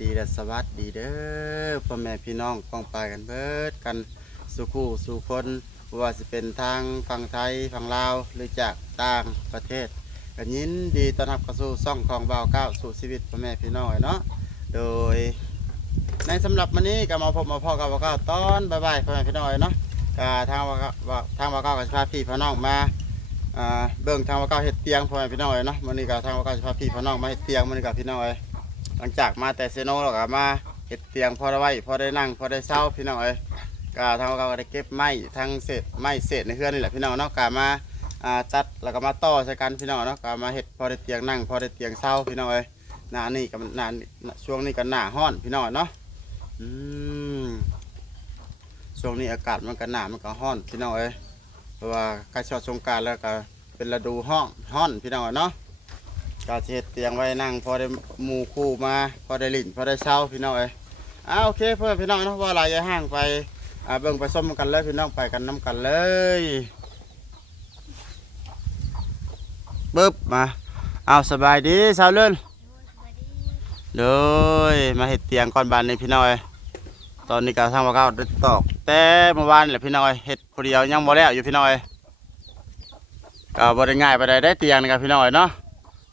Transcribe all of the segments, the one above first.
ดีและสวัสดีเด้อพ่อแม่พี่น้องกองปายกันเบิดกันสู่คู่สู่คนว่าจะเป็นทางฝั่งไทยฝั่งลาวหรือจากต่างประเทศกันยินดีต้อนรับเข้าสู่ซ่องของบ่าวเก้าสู่ชีวิตพ่อแม่พี่น้องเนาะโดย ในสำหรับวันนี้ก็มาพบมาพ่อกับบ่าวเก้าตอนบ่ายๆพ่อแม่พี่น้องเนาะกทางบ่าวเก้าวทางบ่าวเก้าก็สิพาพี่พี่น้องมาเบิ่งทางบ่าเก้าเฮ็ดเตียงพ่อแม่พี่น้องเนาะมื้อนี้ก็ทางบ่าเก้าสิพาพี่พี่น้องมาเฮ็ดเตียงมื้อนี้ก็พี่น้องเอ้ย หลังจากมาแต่เซโนแล้วก็มาเห็ดเตียงพอได้ไว้พอได้นั่งพอได้เศร้าพี่น้องเอ้ยก็ทางเราก็ได้เก็บไม้ทั้งเศษไม้เศษในเฮือนนี่แหละพี่น้องเนาะก็มาอ่าจัดแล้วก็มาต่อใส่กันพี่น้องเนาะก็มาเห็ดพอได้เตียงนั่งพอได้เตียงเศร้าพี่น้องเอ้ยหน้านี่กับหน้าช่วงนี้ก็หน้าห้อนพี่น้องเนาะอืมช่วงนี้อากาศมันก็หนามันก็ห้อนพี่น้องเอ้ยเพราะว่าใกล้ชอดสงการแล้วก็เป็นฤดูห้องห้อนพี่น้องเนาะ ก็เฮ็ดเตียงไว้นั่งพอได้หมูคู่มาพอได้ลิ่นพอได้เช้าพี่น้องเอ้ยอ่าโอเคเพื่อนพี่น้องเนาะว่าหลายย่าห่างไปอ่าเบิ่งไปส้มกันเลยพี่น้องไปกันน้กันเลยปึ๊บมาเอาสบายดีสาวเลื่อนเลยมาเฮ็ดเตียงก่อนบานนี้พี่น้องเอ้ยตอนนี้ก็ทางว่าเขาได้ตอกแต่เมื่อวานแหละพี่น้องเอ้ยเฮ็ดผู้เดียวยังบ่แล้วอยู่พี่น้องเอ้ยก็บ่ได้ง่ายไปได้ได้เตียงนี่ครับพี่น้องเอ้ยเนาะ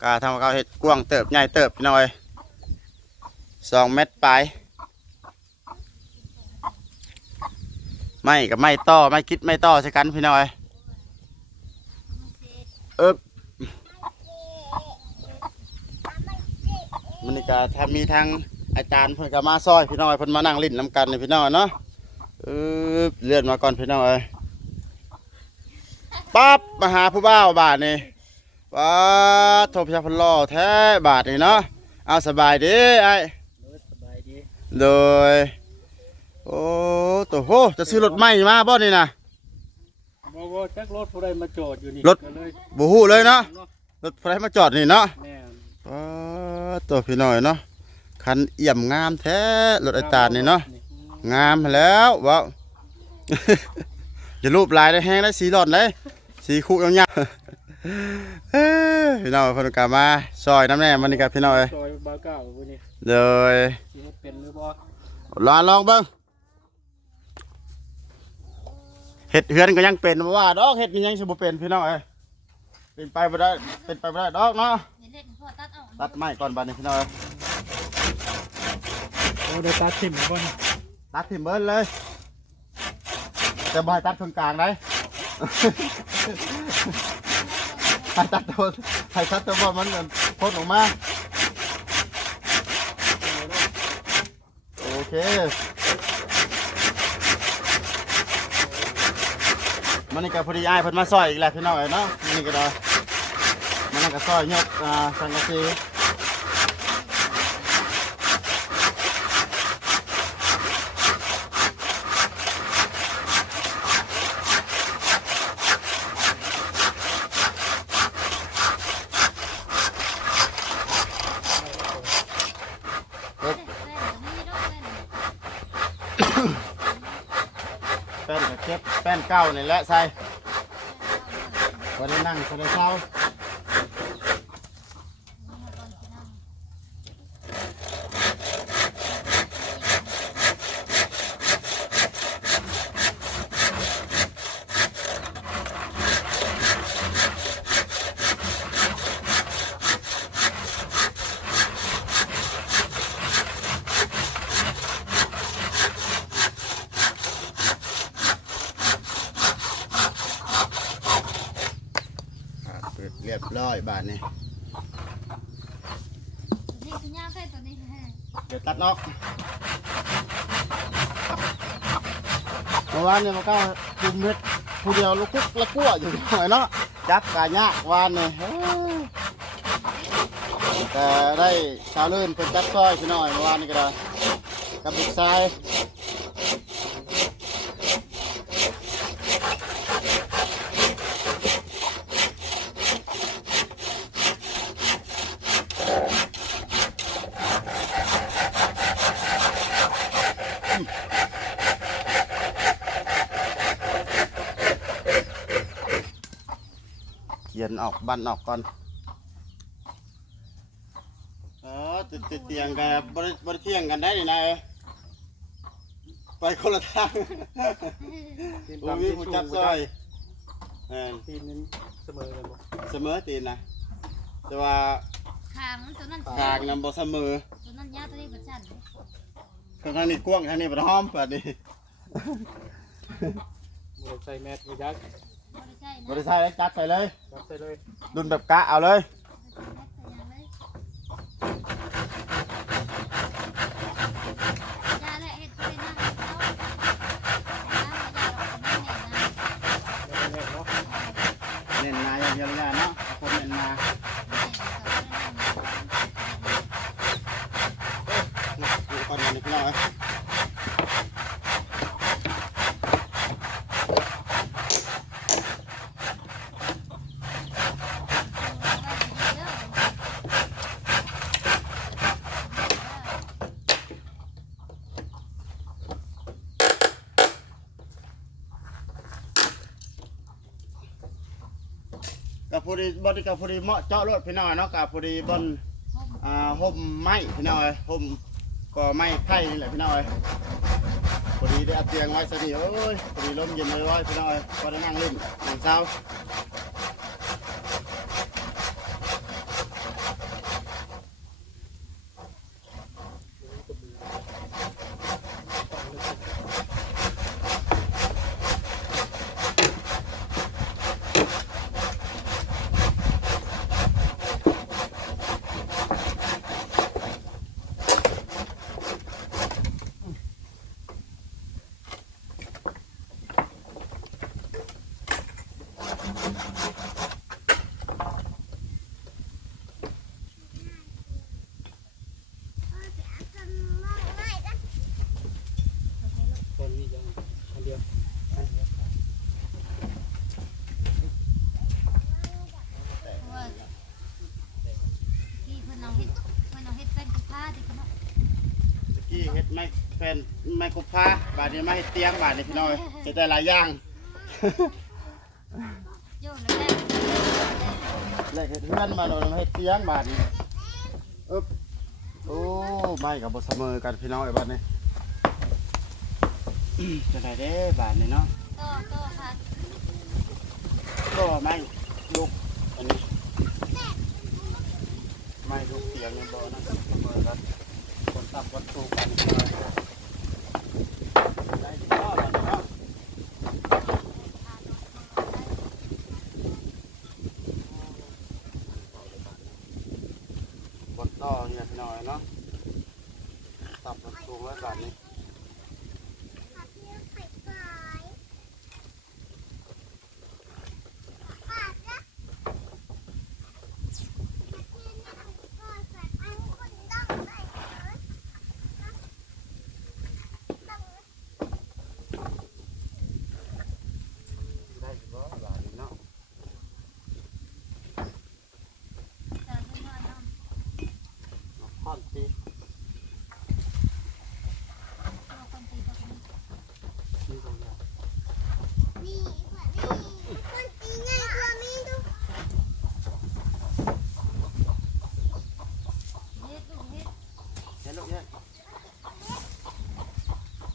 กาทำเขาเห็ดกว้างเติบใหญ่เติบพี่น้อยสองเมตรปลายไม่กับไม่ต่อไม่คิดไม่ต่อใช่กันพี่น้อยเอ๊บมันก็ถ้ามีทางอาจารย์เพิ่นก็มาซอยพี่น้อยเพิ่นมานั่งลิ้นน้ำกันนี่พี่น้อยเนาะเอ๊บเลื่อนมาก่อนพี่น้อยปั๊บมาหาผู้บ่าวบาทนี่ ว้าโทรพยาพลล่อแท้บาทนี่เนาะเอาสบายดีไอ้เออสบายดีโดยโอ้ตัวโหจะซื้อรถใหม่มาบ่นี่นะบ่บ่จักรถผู้ใดมาจอดอยู่นี่รถก็เลยบูฮู้เลยเนาะเนาะรถไฟมาจอดนี่เนาะแม่นว้าตัวพี่น้อยเนาะคันเอี่ยมงามแท้รถไอ้ตาลนี่เนาะงามแล้วว้าวอย่ารูปลายได้แห้งได้สีหลอดเลยสีคู่ยาวๆ เอ้ยพี่น้อยเพนกามาซอยน้ำแน่มันนี่กับพี่น้อยซอยบาเก้ามื้อนี้โดยสิเฮ็ดเป็นหรือบ่ลองลองเบิ้งเห็ดเฮือนก็ยังเป็นบ่ว่าดอกเห็ดก็ยังสิบ่เป็นพี่น้องเอ้ยเป็นไปบ่ได้เป็นไปบ่ได้ดอกเนาะเดี๋ยวเล่นพ่อตัดออกตัดไม้ก่อนบัดนี้พี่น้องเอ้ยโอ้ได้ตัดทิ่มบ่นี่ตัดทิ่มเบิ้ลเลยจะบ่ให้ตัดตรงกลางได้ ให้ตัดตัวให้ตัดตัวบ่มันพ้นออกมาโอเคมันนี่ก็พอดีอ้ายเพิ่นมาซอยอีกแล้วพี่น้องเอ้ยเนาะมันนี่ก็ได้มันนั่นก็ซอยยกอ่าสังกะสี เล่นเล่นมีดอกเล่น แป้นก็เก็บแป้น เก่านี่แหละใส่พอได้นั่งพอได้เช้า เปิดเรียบร้อยบาทนี่นี่คือย่าใส่ตัวนี้ให้เดี๋ยวตัดนอกเมื่อวานเนี่ยมันก็คุมเม็ดผู้เดียวลูกคุกละกั้วอยู่หน่อยเนาะจับกายากวานนี่เฮ้ยแต่ได้ชาวเลื่นเป็นจับซอยพี่น้อยเมื่อวานนี่ก็ได้กับลูกชาย นออกบันออกก่อนเออติดติดเตียงกันบริบริเที่ยงกันได้นี่นะเอ้ยไปคนละทางตีนบ่ตามมีที่ผู้ชูจับซอยแม่นตีนนั้นเสมอกันบ่เสมอตีนนะแต่ว่าคางมันตัวนั้นทางนำบ่เสมอตัวนั้นยาวตัวนี้ประชันเลยทางนี้กว้างทางนี้บ่หอมปานนี้บ่ได้ใส่แมสบ่ยักไม่ได้ใช่นะ บ่ได้ใช้แล้วจัดไปเลยจับใส่เลยดุนแบบกะเอาเลยยาและเห็ดเป็นนั่งเขายาและยาเราเป็นนั่งเนี่ยนะแม่นๆเนาะเน้นมาอย่างเดียวเลยเนาะคนเน้นมาอยู่ก่อนนี่พี่น้องเอ้ย กับพอดีบอดีกับพอดีเหมาะเจาะรถพี่น้อยเนาะกับพอดีบนอ่าห่มไม้พี่น้อยห่มก็ไม้ไผ่นี่แหละพี่น้อยพอดีได้เอาเตียงไว้สนิทโอ้ยพอดีลมเย็นเลยว้พี่น้อยพอได้นั่งเล่นนั่งเช้า คนนี้ยังอันเดียวอันเดียว ที่เพิ่นเอาเห็ดเพิ่นเอาเห็ดเป็นกับผ้าที่เขาเนาะ ตะกี้ เฮ็ดไม้แผ่นไม้กุพาบาดนี้มาเฮ็ดเตียงบาดนี้พี่น้อยเฮ็ดได้หลายอย่าง โยนแล้วได้แล้วเฮ็ดเฮือนมาโดนมาเฮ็ดเตียงบาดนี้อึ๊บโอ้ไม้กับบ่เสมอกันพี่น้องไอ้บาดนี้จะได้เด้บาดนี้เนาะต่อต่อค่ะ ก็ไม่ลูกอันนี้ไม่ลูกเสียงในบ่อนะเสมอกันคนตับคนสูงกันได้ที่พ่อแล้วเนาะบนต่อเนี่ยพี่น้อยเนาะตับคนสูงไว้แบบนี้ ได้อยู่บ่บาดนี้เนาะ แต่เพิ่นว่าเนาะ เอาค้อนตี เอาคนตีตรงนี้ นี่ตรงนี้ เฮ็ดลูกเฮ็ด เห็นลูกเนี่ย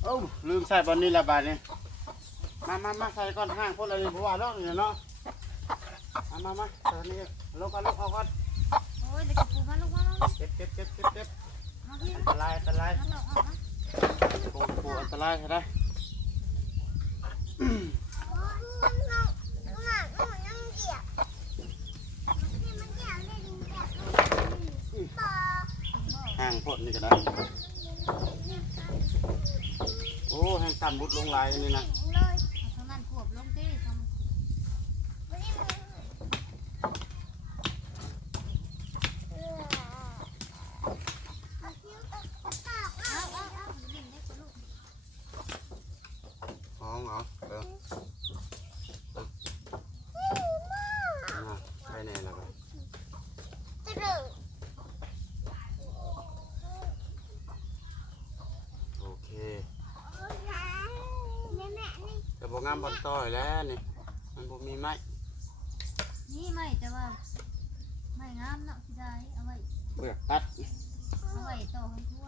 โอ้าลืมใส่บอลนี่ละบาดนี้มามามาใส่ก้อนห้างพวกเราเลยเพราะว่าเราเนี่ยเนาะมามามาใส่อันนี่ลงกันลงเอาก่อนโอ้ยเด็กปูมาลูกมาลูกเก็บเก็บเก็บเก็บเก็บอันตรายอันตรายปูปูอันตรายใช่ไหมห่างพดนี่ก็ได้โอ้แห่ง ต่ำบุดลงลายนี่นะ เอาเท่านั้นขวบลงที่ทำเอาเอาเอาเล่นเด็กกับลูก ห้องเหรอเอออ่าใช่แน่แล้วก็โอเคแต่บ่ งามบอลต่อยแล้วนี่ มันบ่มีไม้นี่ไม่แต่ว่าไม่งามเนาะที่ได้เอาไว้เปลือกตัด เอาไว้ต่อให้ทั่ว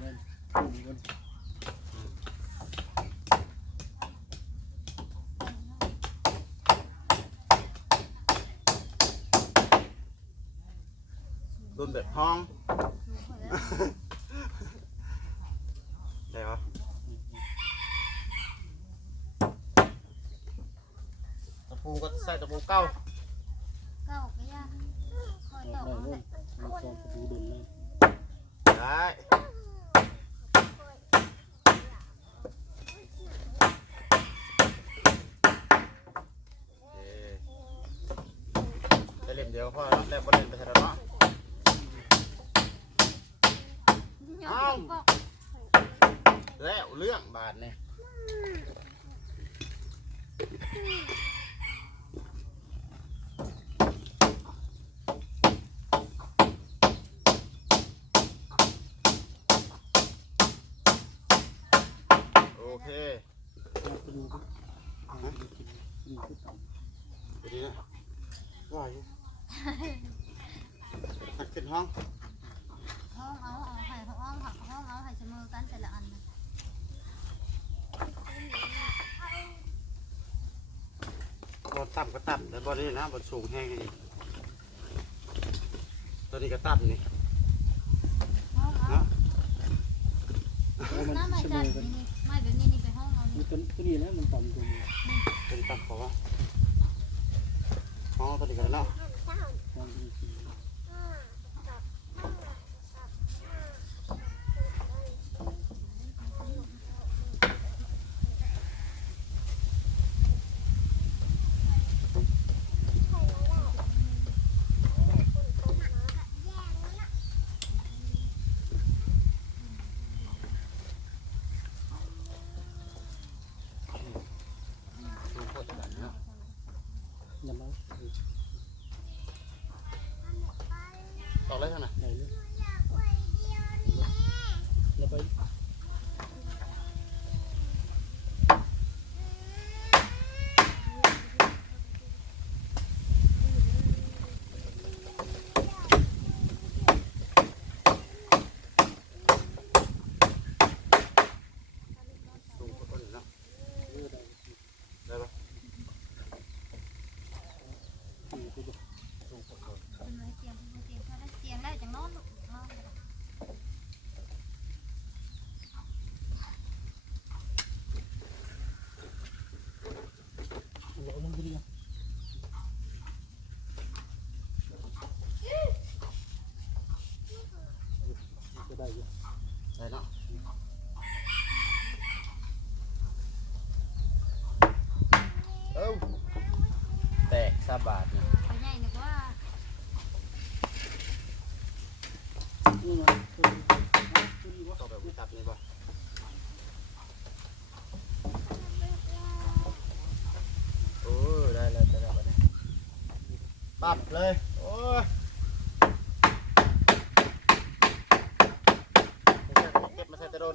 เล่นมีคน รุ่นแบบห้องสูงกว่าแล้วได้ปะตะปูก็ใส่ตะปูเก้าเก้าก็ยากคอยต่ต่ออได้เอารุ่แหนละมีกองประตูดุนเลยได้โอเคได้เล่มเดียวพอแล้วแล้วบ่เล่นไปเท่านั้นเนาะ ยก เอ้า ไปบอก แล้ว เรื่องบาทนี่โอเคเอาไปดูดิเอาไปดูกินกินที่ต่ำเดี๋ยวนี้นะว่าอยู่หักขึ้นห้อง ห้องเอาเอาให้ห้องหักห้องเอาให้เสมอกันแต่ละอันนะ บนต่ำก็ต่ำแต่บนนี้นะบนสูงแห้งนี่ตัวนี้ก็ต่ำนี่ห้องเอาเนาะแล้วมันน้ำไม่เสมจัดอกันนี่นี่ไม่แบบนี้นี่ไปห้องเอามันี่นตัวตัวนี้นะมันต่ำกว่านี้เป็นต่ำเขาว่าห้องตัวนี้กันเนาะ กองเป็นสี สูงโคตรแบบนี้เนาะ น้ำมัน ตอกเลยเท่าไหร่ ได้เลยแล้วไป สูงโคตรนี้เนาะ เออได้ ได้ปะ สี่ตัว สูงโคตร เป็นไว้เตียงเป็นไว้เตียงถ้าได้เตียงแล้วจังนอนลูกนอนเลย เอาลงไปดิจะ ได้อยู่ได้เนาะเอ้าแตกซาบาทนี่ไปใหญ่นึกว่านี่มาตัวนี้ตัวนี้วะตอกแบบวิตับนี่ปะโอ้ยได้แล้วได้แล้วบัดนี้ปับเลยโอ้ยไม่ใช่เก็บมาใส่แตะโดน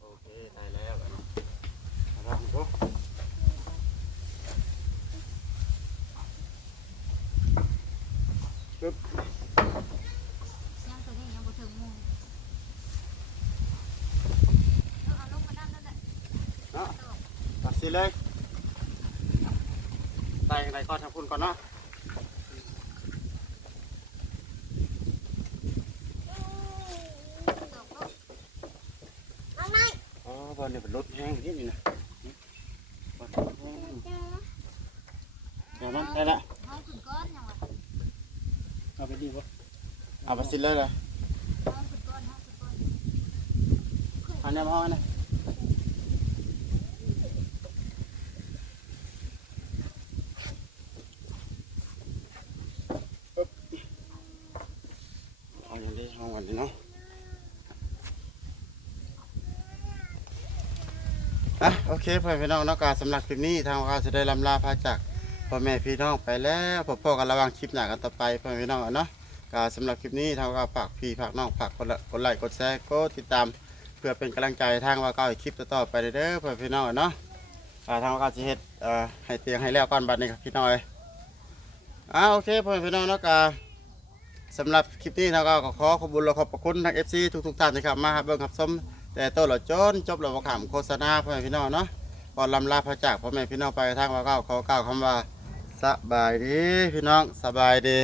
โอเค ได้แล้วบัดนี้เอาละคุณผู้ปึ๊บ ยังตัวนี้ยังบ่ถึงมุมเอาเอาลงมาด้านนั่นแหละ เนาะตัดสิ เลยได้ได้ก่อนทำคุณก่อนเนาะตกลูกอ๋อบอลเนี่ยเป็นรถแห้งที่นี่นะบอลแห้งเดี๋ยวมันได้ละห้องขึ้นก้อนยังวะเอาไปดีวะเอาไปสิเลยเลยห้องขึ้นก้อนห้องขึ้นก้อนอันนี้มาห้องนะปึ๊บเอาอย่างนี้ห้องวันนี้เนาะ อะโอเคพ่อแม่พี่น้องนาะกาสำหรับคลิปนี้ทางเราจะได้ลำลาพาจากพ่อแม่พี่น้องไปแล้วพบกันระว่างคลิปหนากันต่อไปพ่อแม่พี่น้องอะเนาะกาสำหรับคลิปนี้ทางเราฝากพี่ฝากน้องฝากกดละกดไลค์กดแชร์กดติดตาม เพื่อเป็นกำลังใจทางว่าก้าอีกคลิปต่อไปเด้อพ่อแม่พี่น้องเนาะทางว่าก้าจะเฮ็ดให้เตียงให้แล้วก่อนบัดนี้ครับพี่น้อยอ่าโอเคพ่อแม่พี่น้องนาะกาสำหรับคลิปนี้ทางเราก็ขอขอบคุณและขอบพระคุณทาง FC ทุกๆท่านนะครับมาครับเบิ่งครับชม แต่ต้นเราจนจบเราขำโฆษณาพ่อแม่พี่น้องเนาะก่อนลำลาพระจากพ่อแม่พี่น้องไปทางว่าเก้าขอเก้าคำว่าสบายดีพี่น้องสบายดี